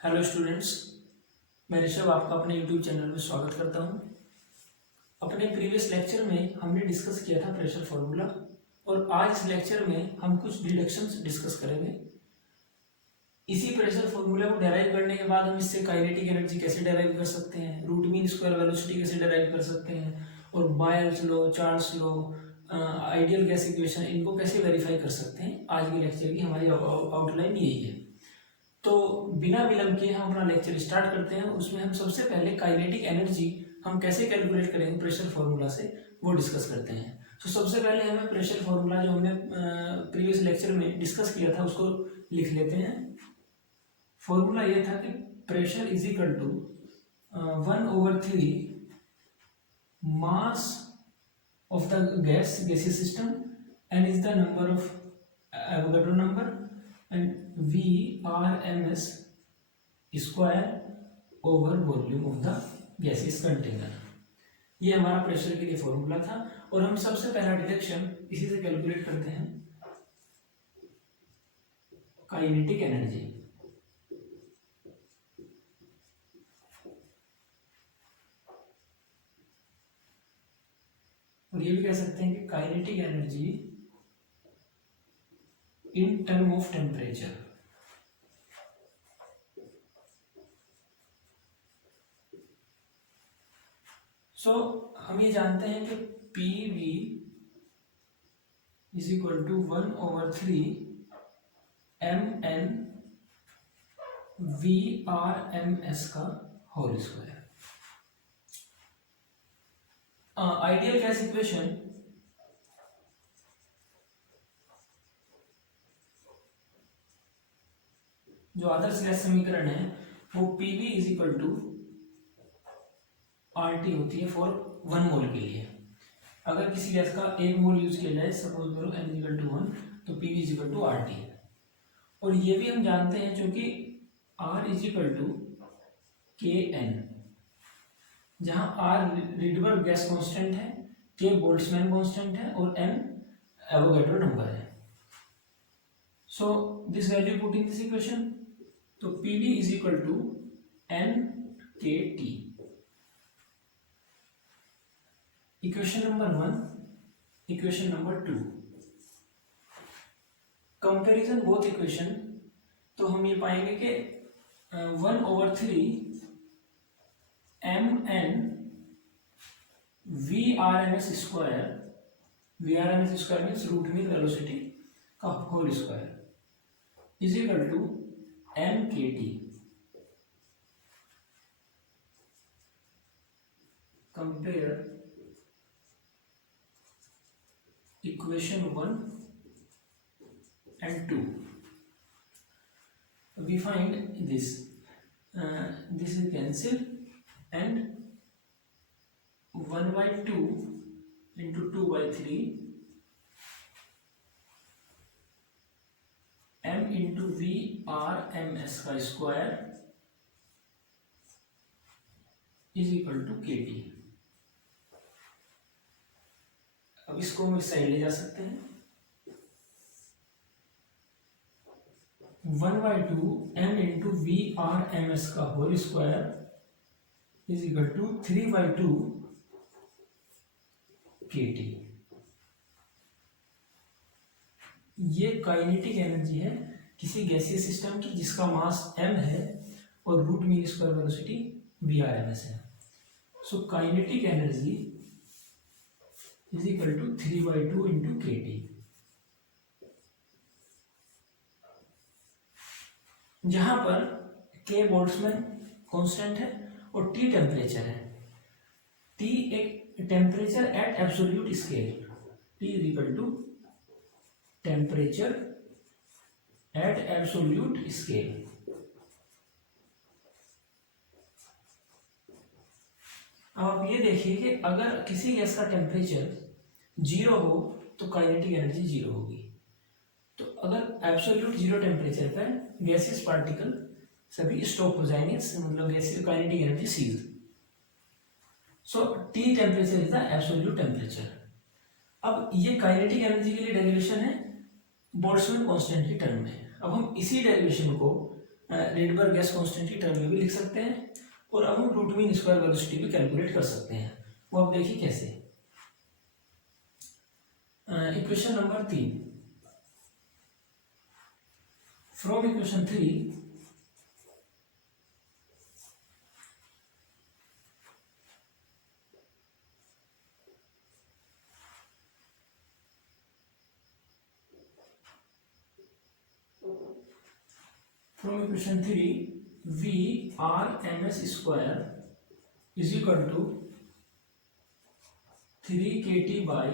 Hello students, मैं ऋषभ आपका अपने यूट्यूब चैनल में स्वागत करता हूं। अपने प्रीवियस लेक्चर में हमने डिस्कस किया था प्रेशर फॉर्मूला और आज इस लेक्चर में हम कुछ डिडक्शंस डिस्कस करेंगे। इसी प्रेशर फॉर्मूला को डेराइव करने के बाद हम इससे काइनेटिक एनर्जी कैसे डेराइव कर सकते हैं, रूट मीन स्क्वायर वेलोसिटी कैसे डेराइव कर सकते हैं और Boyle's law, Charles law, ideal gas equation, इनको कैसे वेरीफाई कर सकते हैं। आज के लेक्चर की हमारी आउटलाइन यही है। तो बिना विलंब के हम अपना लेक्चर स्टार्ट करते हैं। उसमें हम सबसे पहले काइनेटिक एनर्जी हम कैसे कैलकुलेट करेंगे प्रेशर फॉर्मूला से, वो डिस्कस करते हैं। तो सबसे पहले हमें प्रेशर फॉर्मूला जो हमने प्रीवियस लेक्चर में डिस्कस किया था उसको लिख लेते हैं। फॉर्मूला ये था कि pressure is equal to 1/3 mass of the gaseous system and is the number of Avogadro number and VRMS square over volume of the gaseous container. ये हमारा प्रेशर के लिए फॉर्मूला था और हम सबसे पहला डिडक्शन इसी से कैलकुलेट करते हैं, काइनेटिक एनर्जी। और ये भी कह सकते हैं कि kinetic energy in term of temperature। So हम ये जानते हैं कि PV is equal to 1/3 MN VRMS का whole square. Ideal gas equation जो आदर्श गैस समीकरण है वो PV is equal to RT होती है फॉर 1 मोल के लिए। अगर किसी गैस का 1 मोल यूज किया जाए, सपोज करो N इज इक्वल टू 1, तो PV is equal to RT। और ये भी हम जानते हैं क्योंकि R is equal to KN, जहां R रीडबर्ग गैस कांस्टेंट है, K बोल्ट्जमैन कांस्टेंट है और N एवोगाड्रो नंबर है। So this value put in this equation, तो PV is equal to NKT। Equation number 1, equation number 2, comparison both equation. तो हम ये पाएंगे कि 1/3 MN VRMS square, VRMS square means root mean velocity का whole square is equal to NKT। Compare equation 1 and 2, we find this this is cancelled and 1/2 into 2/3 M into VRMS का square is equal to KT। अब इसको हम इस side ले जा सकते हैं। 1/2 M इंटू VRMS का whole square is equal to 3/2 KT। ये काइनेटिक एनर्जी है किसी गैसीय सिस्टम की जिसका मास m है और root mean square velocity VRMS है। So kinetic energy is equal to 3/2 into KT, जहां पर K बोल्ट्जमैन कांस्टेंट है और T टेम्परेचर है। T एक temperature at absolute scale, T is equal to temperature at absolute scale. अब आप ये देखिए कि अगर किसी गैस का टेम्परेचर 0 हो तो काइनेटिक एनर्जी 0 होगी। तो अगर एब्सोल्यूट 0 टेम्परेचर पर गैसियस पार्टिकल सभी स्टॉप हो जाएंगे, मतलब gaseous kinetic energy cease. So T temperature is the absolute temperature. अब ये काइनेटिक एनर्जी के लिए डेरिवेशन है बोल्ट्जमैन कांस्टेंट की टर्म में। अब हम इसी डेरिवेशन को रेडबर्ग गैस कांस्टेंट की टर्म में भी लिख सकते हैं, और अब हम रूट मीन स्क्वायर वेलोसिटी भी कैलकुलेट कर सकते हैं। वो अब देखिए कैसे। Equation number 3, from equation 3 from equation 3 V R ms square is equal to 3 kT by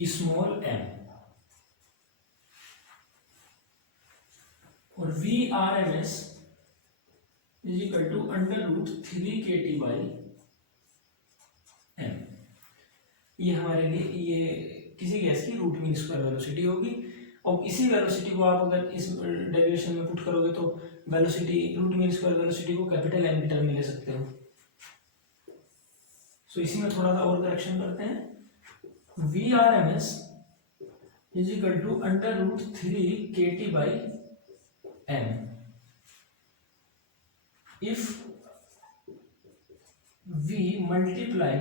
small m, और V R ms is equal to under root 3 kT by m। ये हमारे लिए ये किसी गैस की रूट मीन स्क्वायर वेलोसिटी होगी, और इसी वेलोसिटी को आप अगर इस डेरिवेशन में पुट करोगे तो velocity root mean square velocity को कैपिटल एम की टर्म में ले सकते हो। सो इसी में थोड़ा सा और करेक्शन करते हैं। V R M S is equal to under root 3 kT by m if we multiply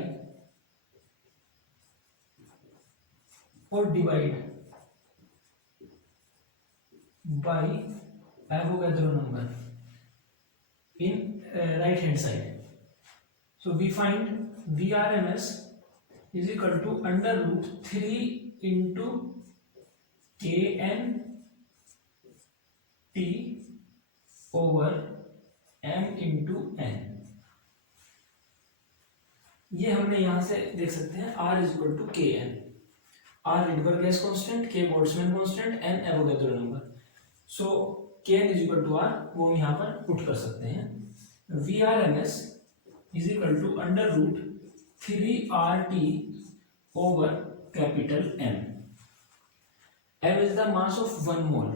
or divide by Avogadro number in right hand side. So we find VRMS is equal to under root 3 into kn t over m into n। ये हमने यहां से देख सकते हैं R is equal to kn, R Rydberg gas constant, K Boltzmann constant, n Avogadro number. So kn is equal to R, वो हम यहाँ पर पुट कर सकते हैं। VRMS is equal to under root 3RT over capital M. M is the mass of 1 mole,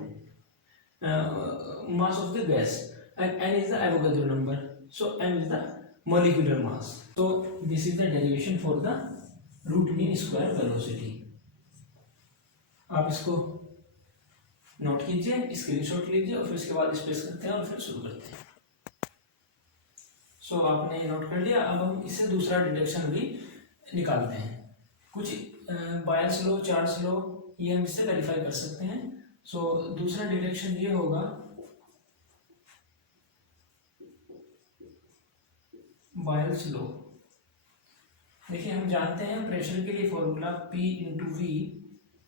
mass of the gas, and N is the Avogadro number. So M is the molecular mass. So this is the derivation for the root mean square velocity. आप इसको note कीजिए, screenshot लीजिए, और फिर इसके बाद space करते हैं और फिर शुरू करते हैं। सो आपने नोट कर लिया। अब हम इससे दूसरा डिडक्शन भी निकालते हैं। कुछ बायर्स लॉ, चार्ल्स लॉ, ये हम इससे वेरीफाई कर सकते हैं। सो दूसरा डिडक्शन ये होगा, बायर्स लॉ। देखिए हम जानते हैं प्रेशर के लिए formula P into V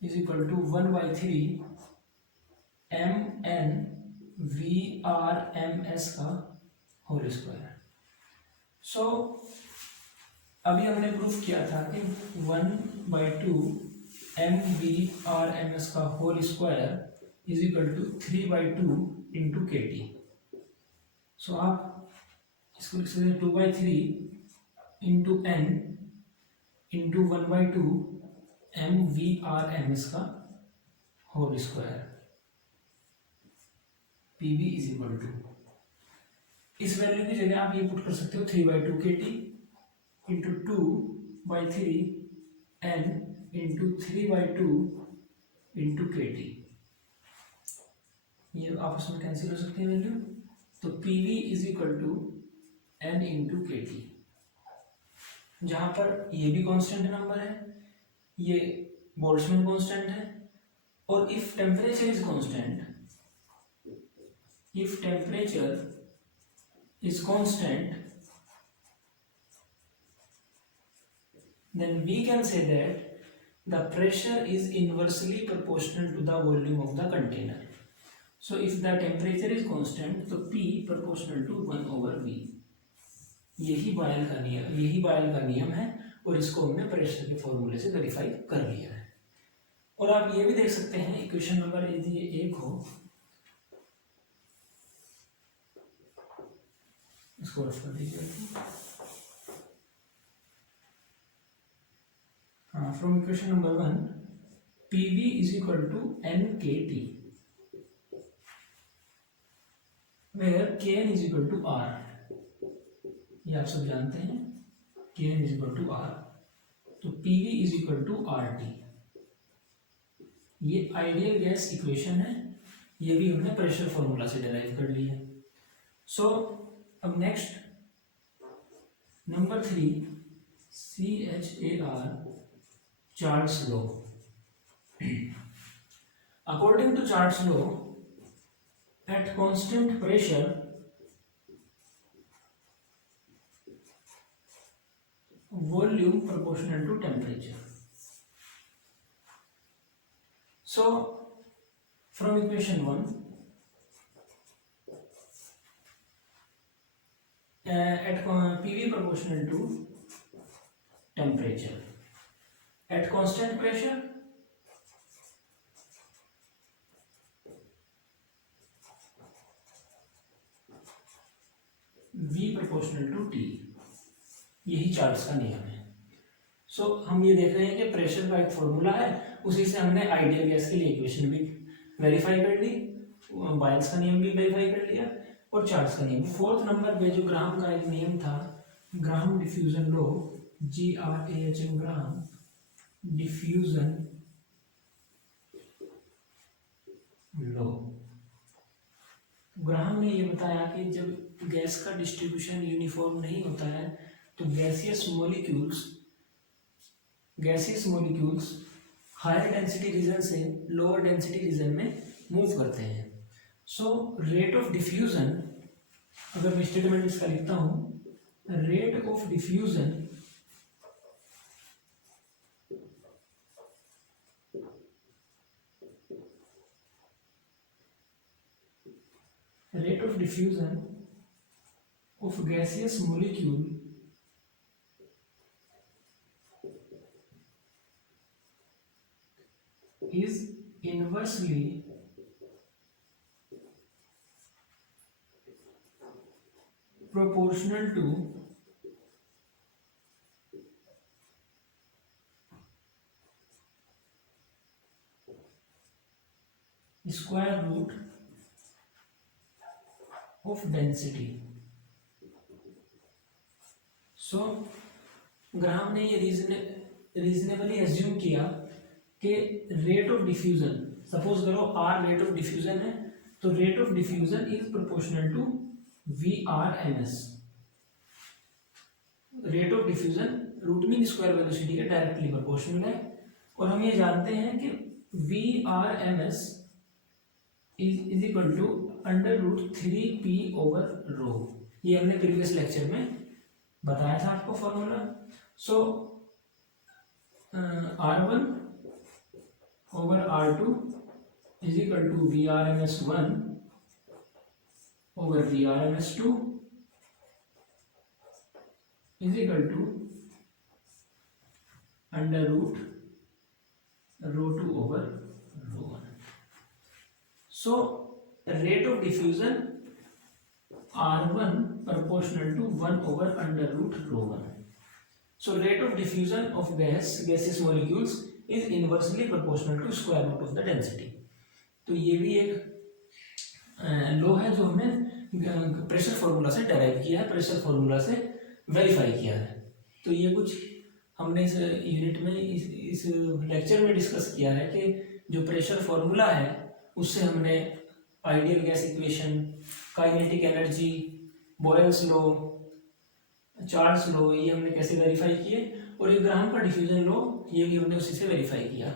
is equal to 1/3 mn VRMS का होल स्क्वायर। सो अभी हमने प्रूफ किया था कि 1/2 mVRMS का whole square is equal to 3/2 into KT। So आप इसको लिख सकते हैं 2/3 इंटू n इंटू 1/2 mVRMS का whole square. PV is equal to, इस वैल्यू की जगह आप ये पुट कर सकते हो 3/2 KT into 2/3 n into 3/2 into KT। ये आपस में कैंसिल हो सकती है वैल्यू, तो PV is equal to n into KT। जहां पर ये भी कांस्टेंट नंबर है, ये बोल्ट्जमैन कांस्टेंट है, और if temperature is constant, if temperature is constant, then we can say that the pressure is inversely proportional to the volume of the container. So if the temperature is constant, तो P proportional to 1/V। यही बायल का नियम है, और इसको हमने pressure के फॉर्मूले से वेरीफाई कर लिया है। और आप ये भी देख सकते हैं, इक्वेशन नंबर यदि 1 हो, इसको रफ कर दीजिए। हाँ, from equation number 1 PV is equal to NKT, where Kn is equal to R। ये आप सब जानते हैं, Kn is equal to R, तो PV is equal to RT। ये आइडियल गैस इक्वेशन है, ये भी हमने प्रेशर फॉर्मूला से डिराइव कर लिया। सो अब next number 3, CHAR Charles law. According to Charles law, at constant pressure, volume proportional to temperature. So, from equation 1, at PV proportional to temperature, at constant pressure, V proportional to T, यही Charles का नियम है। सो हम ये देख रहे हैं कि प्रेशर का एक फॉर्मूला है, उसी से हमने आइडियल गैस के लिए इक्वेशन भी वेरीफाई कर ली, बायल्स का नियम भी वेरीफाई कर लिया और चार्ल्स का नियम। फोर्थ नंबर पे जो ग्राहम का एक नियम था, Graham diffusion law, GRAHM, Graham diffusion law. Graham ने ये बताया कि जब गैस का डिस्ट्रीब्यूशन यूनिफॉर्म नहीं होता है तो gaseous molecules higher density region से लोअर डेंसिटी रीजन में मूव करते हैं। सो रेट ऑफ डिफ्यूजन, अगर मैं स्टेटमेंट इसका लिखता हूँ, rate of diffusion of gaseous molecule is inversely proportional to square root of density. So Graham ने ये रीजनेबली एज्यूम किया कि रेट ऑफ डिफ्यूजन, सपोज करो आर रेट ऑफ डिफ्यूजन है, तो rate of diffusion is proportional to VRMS। Rate of diffusion root mean square velocity के directly proportional है, और हम ये जानते हैं कि VRMS is equal to √3p/ρ। ये हमने प्रीवियस लेक्चर में बताया था आपको formula. So R1/R2 is equal to VRMS1/VRMS2 is equal to √ρ2/ρ1। So rate of diffusion R1 proportional to 1/√ρ1. So rate of diffusion of gaseous molecules is inversely proportional to square root of the density. तो ये भी एक law है जो हमने pressure formula से derive किया है, प्रेशर फॉर्मूला से वेरीफाई किया है। तो ये कुछ हमने इस यूनिट में इस लेक्चर में डिस्कस किया है कि जो प्रेशर फॉर्मूला है उससे हमने ideal gas equation, kinetic energy, Boyle's law, Charles law, ये हमने कैसे वेरीफाई किए, और एक ग्राहम का डिफ्यूजन लॉ, ये भी हमने उसी से वेरीफाई किया।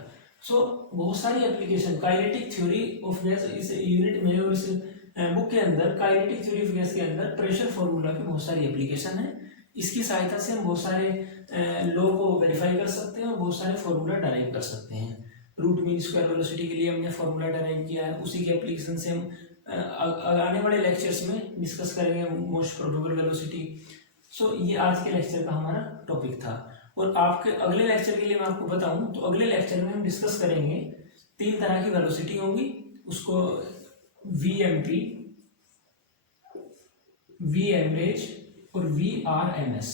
सो बहुत सारी application, kinetic theory of gas इस यूनिट में और इस बुक के अंदर, काइनेटिक थ्योरी ऑफ गैस के अंदर प्रेशर फॉर्मूला की बहुत सारी एप्लीकेशन है। इसकी सहायता से हम बहुत सारे लॉ को वेरीफाई कर सकते हैं और बहुत सारे फॉर्मूला डेराइव कर सकते हैं। रूट मीन स्क्वायर वेलोसिटी के लिए हमने फॉर्मूला डेराइव किया है, उसी के एप्लीकेशन से हम आने वाले लेक्चर्स में डिस्कस करेंगे मोस्ट प्रोबेबल वेलोसिटी। सो ये आज के लेक्चर का हमारा टॉपिक था, और आपके अगले लेक्चर के लिए मैं आपको बताऊं तो अगले लेक्चर में हम डिस्कस करेंगे 3 तरह की वेलोसिटी होंगी, उसको VMP, V एवरेज और VRMS।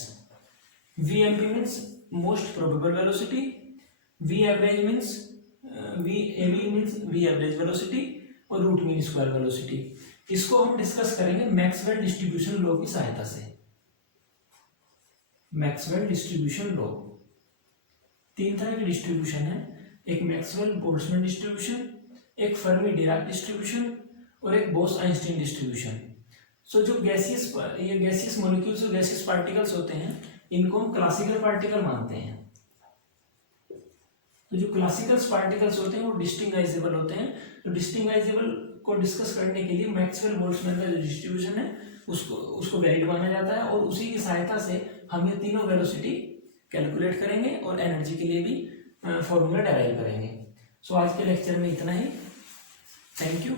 VMP means most probable velocity, V average means V average velocity, और रूट मीन स्क्वायर वेलोसिटी। इसको हम डिस्कस करेंगे मैक्सवेल डिस्ट्रीब्यूशन लॉ की सहायता से। मैक्सवेल डिस्ट्रीब्यूशन लॉ, 3 तरह की डिस्ट्रीब्यूशन है, एक मैक्सवेल बोल्ट्जमैन डिस्ट्रीब्यूशन, एक फर्मी डिराक डिस्ट्रीब्यूशन और एक बोस आइंस्टीन डिस्ट्रीब्यूशन। सो जो गैसियस मॉलिक्यूल्स और गैसियस पार्टिकल्स होते हैं इनको हम क्लासिकल पार्टिकल मानते हैं। तो जो क्लासिकल पार्टिकल्स होते हैं वो डिस्टिंगाइजेबल होते हैं। तो डिस्टिंगाइजेबल को डिस्कस करने के लिए मैक्सवेल बोल्ट्जमैन का जो डिस्ट्रीब्यूशन है उसको वैलिड माना जाता है और उसी की सहायता से हम ये तीनों वेलोसिटी कैलकुलेट करेंगे और एनर्जी के लिए भी फॉर्मूला डेराइव करेंगे। सो आज के लेक्चर में इतना ही। Thank you.